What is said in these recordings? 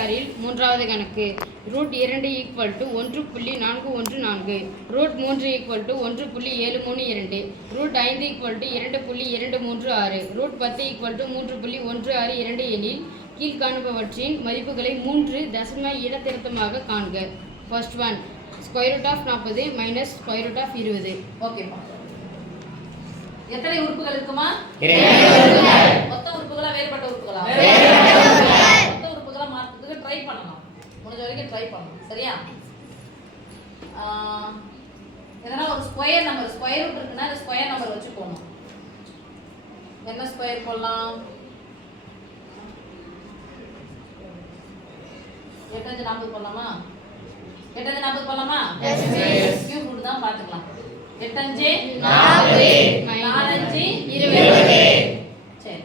6இல் மூன்றாவது கணக்கு. Root 2 1.414, root 3 1.732, root 5 2.236, root 10 3.162 எனில் கீழ்காணுபவற்றின் மதிப்புகளை 3 தசம இடத்திருத்தமாக காண்க. First one, square root of 40 minus square root of 20. ஓகேப்பா. எத்தனை உறுப்புகள் இருக்குமா? மொத்த உறுப்புகளா வேறுபட்ட உறுப்புகளா? மொத்த உறுப்புகளா மாற்றத்துக்கு ட்ரை பண்ணலாம். முடிஞ்ச வரைக்கும் ட்ரை பண்ணணும். சரியா? எதனா ஒரு ஸ்கொயர் நம்பர், ஸ்கொயர் ரூட் இருக்குன்னா அந்த ஸ்கொயர் நம்பர் வச்சு போடணும். என்ன ஸ்கொயர் போடலாம்? 8 40 போடலாமா? 8 40 போடலாமா? கியூப் ரூட் தான் பார்த்துக்கலாம். 8 40, 4 20. சரி,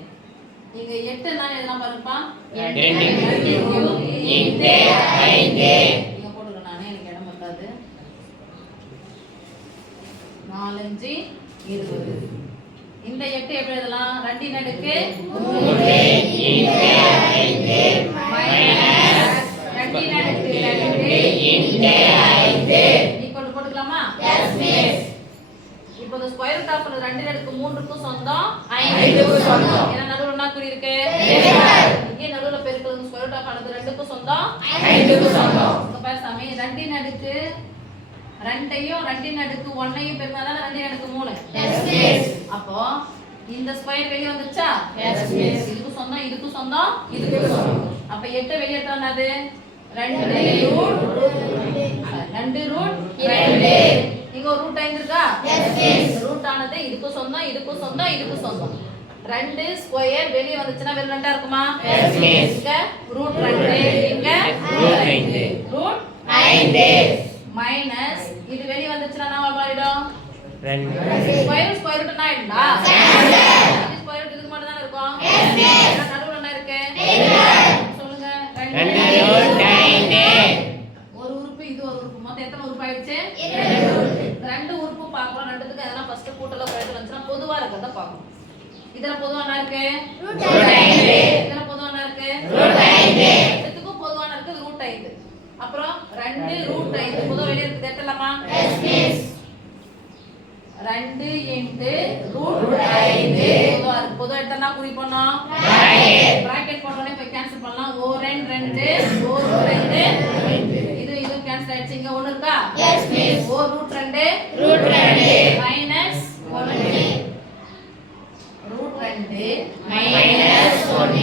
நீங்க 8 நான் எதனா பாருப்பா. 2 இன்டு 5 நீங்க போடுங்க. நானே எனக்கு இடம் பத்தாது. 4 20. இந்த 8 எப்படி எழுதலாம்? 2 இன் அடுக்கு 3 இன்டு 5 மைனஸ் 2 இன் அடுக்கு 2 இன்டு 5 ஈக்குவல் போட்டுக்கலாமா? Yes miss. இப்போ the square root of 2 இன் அடுக்கு 3 க்கு சொந்தம் 5 க்கு சொந்தம். ஏன்னா நடுவுல என்ன குறி இருக்கு? இங்கே நடுவுல பெருக்கல் square root of 2 க்கு சொந்தம் 5 க்கு சொந்தம். இப்ப பாரு சாமி, 2 இன் அடுக்கு 2ஐயும் 2 இன் அடுக்கு 1ஐயும் பெருக்கினாதான் 2 இன் அடுக்கு 3. Yes miss. அப்போ இந்த ஸ்கொயர் வெளிய வந்துச்சா? Yes miss. இதுக்கு சொந்தம், இதுக்கு சொந்தம், இதுக்கு சொந்தம். அப்ப 8 வெளிய எடுத்தா என்னது? 2 ரூட் 2. இங்க ஒரு ரூட் 5 இருக்கா? Yes miss. ரூட் ஆனது இதுக்கு சொந்தம், இதுக்கு சொந்தம், இதுக்கு சொந்தம். 2 ஸ்கொயர் வெளிய வந்துச்சுனா வெறும் 2 இருக்குமா? S miss. இங்க ரூட் 2, இங்க ரூட் 5. ரூட் 5 மைனஸ் இது வெளிய வந்துச்சுனா என்ன மாறிடும்? 2. ஸ்கொயர் ரூட் என்ன ஆயிடும்டா? இது ஸ்கொயர் ரூட் இதுக்கு மட்டும் தான இருக்கும். Yes miss. நடுவுல என்ன இருக்கு? சொல்லுங்க. 2 ரூட் 5. ஒரு உறுப்பு இது ஒரு உறுப்பு. மொத்தம் எத்தனை உறுப்பு ஆயிடுச்சு? 2 உறுப்பு. 2 உறுப்பு பார்க்கணும். ரெண்டுத்துக்கு எதனா ஃபர்ஸ்ட் கூட்டல கழித்தல் வந்துச்சுனா பொதுவா இருக்கறத பார்க்கணும். இதல பொதுவா என்ன இருக்கு? ரூட் 5. இதல பொதுவா என்ன இருக்கு? ரூட் 5. இதுக்கு பொதுவான இருக்கு ரூட் 5. அப்புறம் 2 ரூட் 5 பொதுவா வெளிய இருக்கு எடுத்துலாமா? Yes miss. 2 இன்டு ரூட் 5 பொதுவா எடுத்தா குறி பண்ணோம் பிராக்கெட் போட்டோனே போய் கேன்சல் பண்ணலாம். ஓ 2 2 ஓ ரூட் 2 இது கேன்சல் ஆயிடுச்சு. இங்க 1 இருக்கா? Yes miss. ஓ root 2 minus 1 root 2 minus 1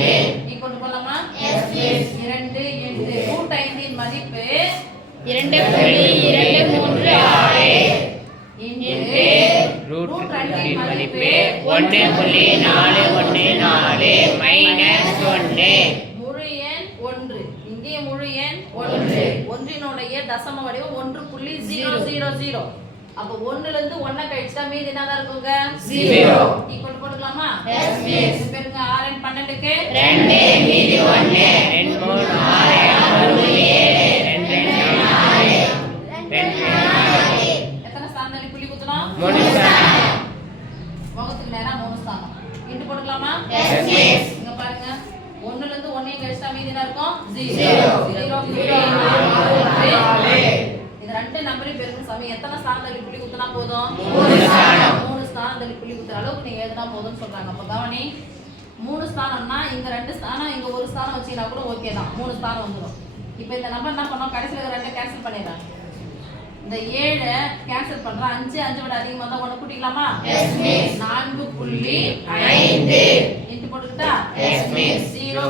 equal பண்ணலாமா? Yes miss. 2 இன்டு ரூட் 5 இன் மதிப்பு 2.236 இன்டு ரூட் 2 இன் மதிப்பு 1.414 மைனஸ் 1 முழு எண் 1. இங்கே முழு எண் 1. ஒன்றினுடைய தசம வடிவம் 1.000. அப்ப 1ல இருந்து 1 கழிச்சா மீதி என்னதா இருக்குங்க? 0. ஈக்குவல் போட்டுக்கலாமா? Yes miss. பெருங்க 6 இன் 12 க்கு 2 மீதி 1 2 3 6 6 7 2 4 எத்தனை ஸ்தானத்துல புள்ளி குத்தணும்? 3 ஸ்தானம். முகத்துக்கு நேரா 3 ஸ்தானம். இன்டு போட்டுக்கலாமா? Yes miss. இங்க பாருங்க, 1ல இருந்து 1 கழிச்சா மீதி என்ன இருக்கும்? 0. இது ரெண்டு நம்பரையும் பெருக்கணும் சாமி. எத்தனை ஸ்தானத்துல புள்ளி குத்தினா போதும்? 3 ஸ்தானம். 3 ஸ்தானத்துல புள்ளி குத்துற அளவுக்கு நீங்க எழுதினா போதும்னு சொல்றாங்க. அப்ப கவனி, 3 ஸ்தானம்னா இங்க 2 ஸ்தானம், இங்க 1 ஸ்தானம் வச்சீங்கன்னா கூட ஓகே தான். 3 ஸ்தானம் வந்துடும். இப்போ இந்த நம்பர் என்ன பண்ணோம்? கடைசில 2 கேன்சல் பண்ணிடுறாங்க. இந்த 7 கேன்சல் பண்றோம். 5 5 விட அதிகமா தான் 1 கூட்டிக்கலாமா? Yes miss. 4.5 இன்டு போட்டுக்கிட்டா? Yes miss. 0.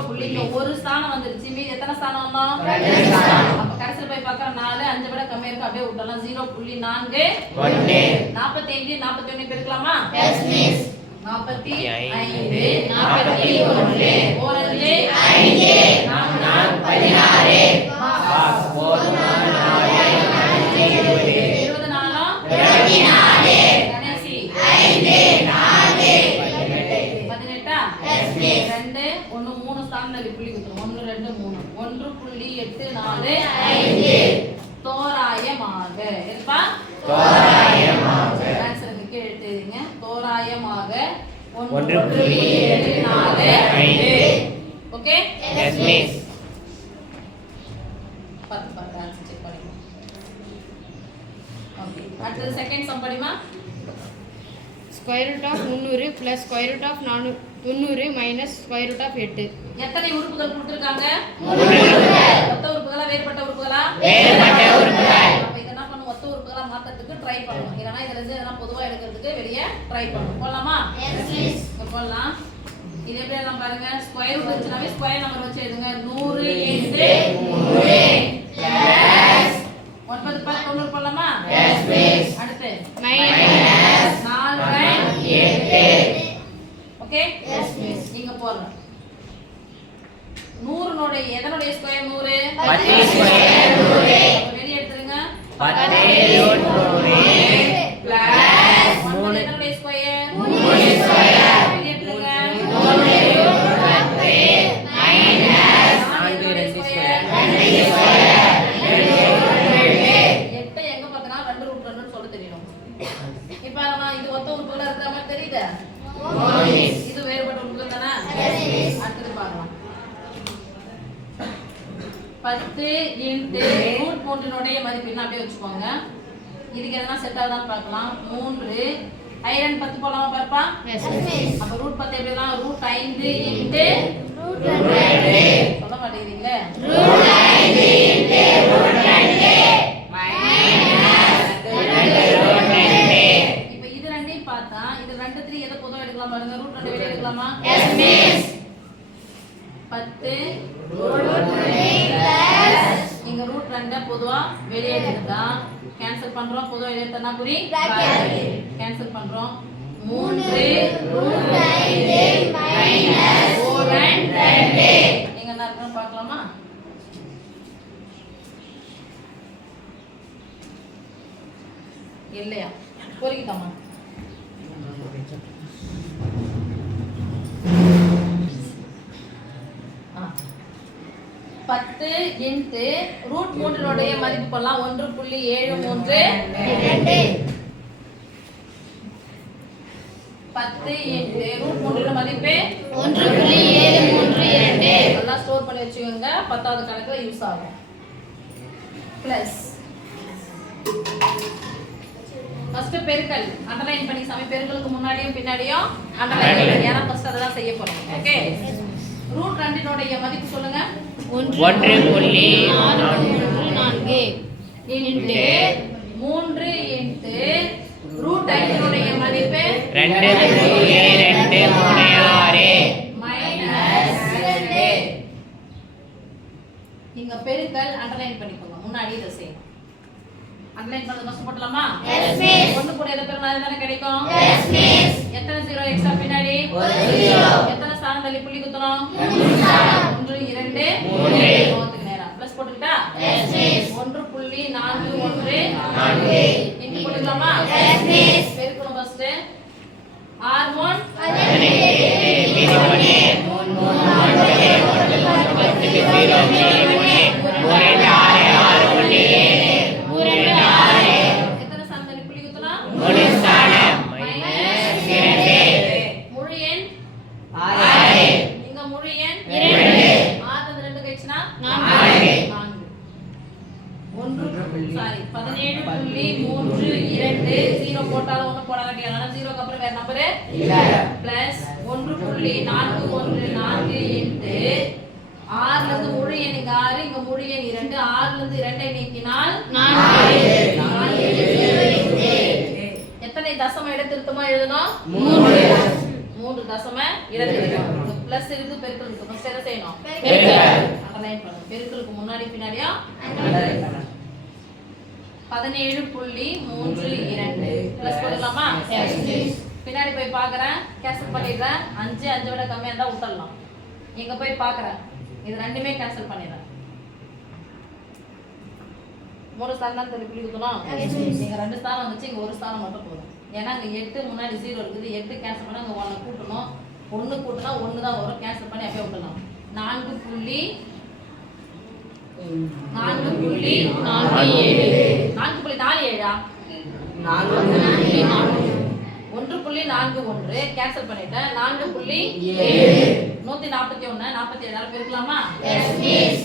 ஒரு ஸ்தானம் வந்துருச்சு. மீதி எத்தனை ஸ்தானம் வந்தோம்? 2 ஸ்தானம். அப்ப கடைசில போய் பார்க்கற 4 5 விட கம்மியா இருக்கு, அப்படியே விட்டலாம். 0.4 1 45 41 பெருக்கலாமா? Yes miss. 45 41 4 5 4 16 கடைசி 5 4 18 எஸ் மிஸ். 2 1 3 ஸ்தானத்துல புள்ளி குத்துறோம். 1 2 3 1.84 5 தோராயமாக எப்பா? தோராயமாக ஆன்சருக்கு கீழ எழுதிங்க. தோராயமாக 1.84 ஓகே? S miss. பார்த்து பார்த்து ஆன்சர் செக் பண்ணிக்கோ. ஓகே, அடுத்தது செகண்ட் சம் படிமா. Square root of 300 plus square root of 90 minus square root of 8. எத்தனை உறுப்புகள் கொடுத்திருக்காங்க? ஒத்த உறுப்புகளா வேறுபட்ட உறுப்புகளா? அப்ப இத என்ன பண்ணணும்? ஒத்த உறுப்புகளா மாத்தறதுக்கு ட்ரை பண்ணணும். இல்லனா இதுல இருந்து எதனா பொதுவா எடுக்கிறதுக்கு வெளிய ட்ரை பண்ணணும். போலாமா? Yes please. போலாம். இது எப்படி எல்லாம் பாருங்க. ஸ்கொயர் ரூட் வச்சுனாவே ஸ்கொயர் நம்பர் வச்சு எழுதுங்க. 100 into 3 plus 9 10 90 போலாமா? Yes please. அடுத்து மைனஸ் 4 8. ஓகே? Yes please. நீங்க போறோம். 100 நோட எதனுடைய ஸ்கொயர் 100? 10 ஸ்கொயர் 100. வெளிய எடுத்துருங்க. 10 root 100 plus 3 எதனுடைய ஸ்கொயர்? 3 ஸ்கொயர். வெளிய எடுத்துருங்க. 3 root 100 minus 4 ஸ்கொயர் 2 ஸ்கொயர். 8 எங்க பார்த்தனா 2 root 2 சொல்ல தெரியணும். இப்போ நம்ம இது ஒத்த உறுப்புகளா இருக்கிற மாதிரி தெரியுதா? இது வேறுபட்ட உறுப்புகள் தானா? அடுத்து பார்க்கலாம். 10 into root 3 னுடைய மதிப்பு என்ன அப்படியே வச்சுக்கோங்க. இதுக்கு எதனா செட் ஆகுதான்னு பார்க்கலாம். 3 ஐரன் 10 போலாமா பாப்பா? எஸ் அப்ப ரூட் 10 எப்படிலாம்? ரூட் 5 into ரூட் 2 சொல்ல மாட்டேங்கிறீங்களே. Root 5 into root 2 minus root 2. இப்போ இது ரெண்டையும் பார்த்தா இது 2 3 எதை பொதுவா எடுக்கலாம் பாருங்க. ரூட் 2 வெளிய எடுக்கலாமா? Yes miss. 10 ரூட் 2 பிளஸ் இங்க ரூட் 2 பொதுவா வெளிய எடுத்தா கேன்சல் பண்றோம். பொதுவா வெளிய எடுத்தா புரி கேன்சல் பண்றோம். 3 ரூட் 5 மைனஸ் 4 and 2 நீங்க என்ன இருக்குன்னு பார்க்கலாமா? இல்லையா? பொறுக்கிட்டாமா? 10 into ரூட் 3 னுடைய மதிப்பு பண்ணலாம். 1.73 10 into ரூட் 3 னுடைய மதிப்பு 1.732 நல்லா ஸ்டோர் பண்ணி வச்சுக்கோங்க. 10வது கணக்குல யூஸ் ஆகும். பிளஸ் ஃபர்ஸ்ட் பெருக்கல் அண்டர்லைன் பண்ணி சாமி. பெருக்கலுக்கு முன்னாடியும் பின்னாடியும் அண்டர்லைன் பண்ணி. ஏன்னா ஃபர்ஸ்ட் அதெல்லாம் செய்ய போறோம். ஓகே, ரூட் 2 னுடைய மதிப்பு சொல்லுங்க. 1.4 into 3 into ரூட் 5 னுடைய மதிப்பு 2.236 மைனஸ் 2. நீங்க பெருக்கல் அண்டர்லைன் பண்ணிக்கோங்க. முன்னாடி இத செய்யணும். அண்டர்லைன் பண்ணது ஃபர்ஸ்ட் போடலாமா? Yes miss. 1 கூட எது பெருக்கல் அதுதானே கிடைக்கும்? Yes miss. எத்தனை 0 எக்ஸ்ட்ரா பின்னாடி? 1 0. எத்தனை ஸ்தானம் தள்ளி புள்ளி குத்தணும்? 3 ஸ்தானம். 1 2 3 போறதுக்கு நேரா பிளஸ் போட்டுட்டா? Yes miss. 1.41 4 இங்க போட்டுக்கலாமா? Yes miss. பெருக்கணும் ஃபர்ஸ்ட். R1 எத்தனை ஸ்தானம் தள்ளி புள்ளி குத்தணும்? 3 ஸ்தானம் மைனஸ் 2 முழு எண் 6 இங்க முழு எண் 2 6 அந்த 2 கழிச்சுனா 4 17.32 0 போட்டாலும் ஒண்ணு போடாதீங்க. ஆனா 0 க்கு அப்புறம் வேற நம்பர் இல்ல. பிளஸ் 1.414 into 6 ல இருந்து முழு எண் இங்க 6 இங்க முழு எண் 2 6 ல இருந்து 2 ஐ நீக்கினால் 4 எத்தனை தசம இடத்திருத்தமா எழுதணும்? 3 தசம இடத்திருத்தம். பிளஸ் இருக்கு பெருக்கல் இருக்கு. ஃபர்ஸ்ட் என்ன செய்யணும்? பெருக்கல் அண்டர்லைன் பண்ணணும். பெருக்கலுக்கு முன்னாடி பின்னாடியா அண்டர்லைன் பண்ணணும். 17.32 பிளஸ் போடலாமா? Yes please. பின்னாடி போய் பார்க்கறேன். கேன்சல் பண்ணிடுறேன். 5 5 விட கம்மியா இருந்தா விட்டுறலாம். இங்க போய் பார்க்கறேன். இது ரெண்டுமே கேன்சல் பண்ணிடுறேன். 3 ஸ்தானம் தள்ளி புள்ளி குத்தணும். நீங்க 2 ஸ்தானம் வந்துச்சு. இங்க 1 ஸ்தானம் மட்டும் போதும். ஏன்னா இங்க 8 முன்னாடி 0 இருக்குது. 8 கேன்சல் பண்ணா இங்க 1 கூட்டணும். 1 கூட்டினா 1 தான் வரும். கேன்சல் பண்ணி அப்படியே விட்டுறலாம். 4.47 1.41 கேன்சல் பண்ணிட்டேன். 4.7 141 47 பெருக்கலாமா? Yes miss.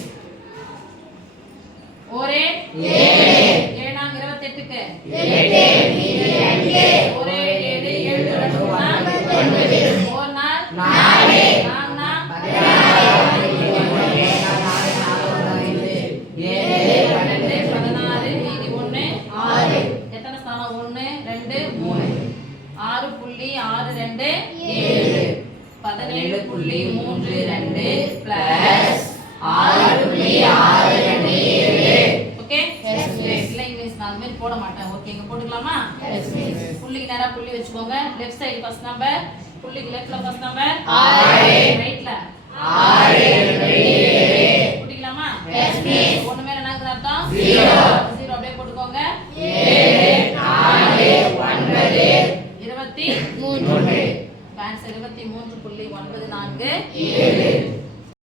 எட்டு மீதி ரெண்டு ஒரே 7 7 ரெண்டுனா 9 ஒரு நாள் 4 நான்னா 16 மீதி 1 6 எத்தனை ஸ்தானம் 1 2 3 6.62 7 17.32 பிளஸ் 6.62 ஓகே இல்ல இங்கிலீஷ் நான் அந்த மாதிரி போட மாட்டேன் ஓகே இங்க போட்டுக்கலாமா புள்ளிக்கு நேரா புள்ளி வச்சுக்கோங்க லெஃப்ட் சைடு ஃபர்ஸ்ட் நம்பர் புள்ளிக்கு லெஃப்ட்ல ஃபர்ஸ்ட் நம்பர் 6 ரைட்ல 6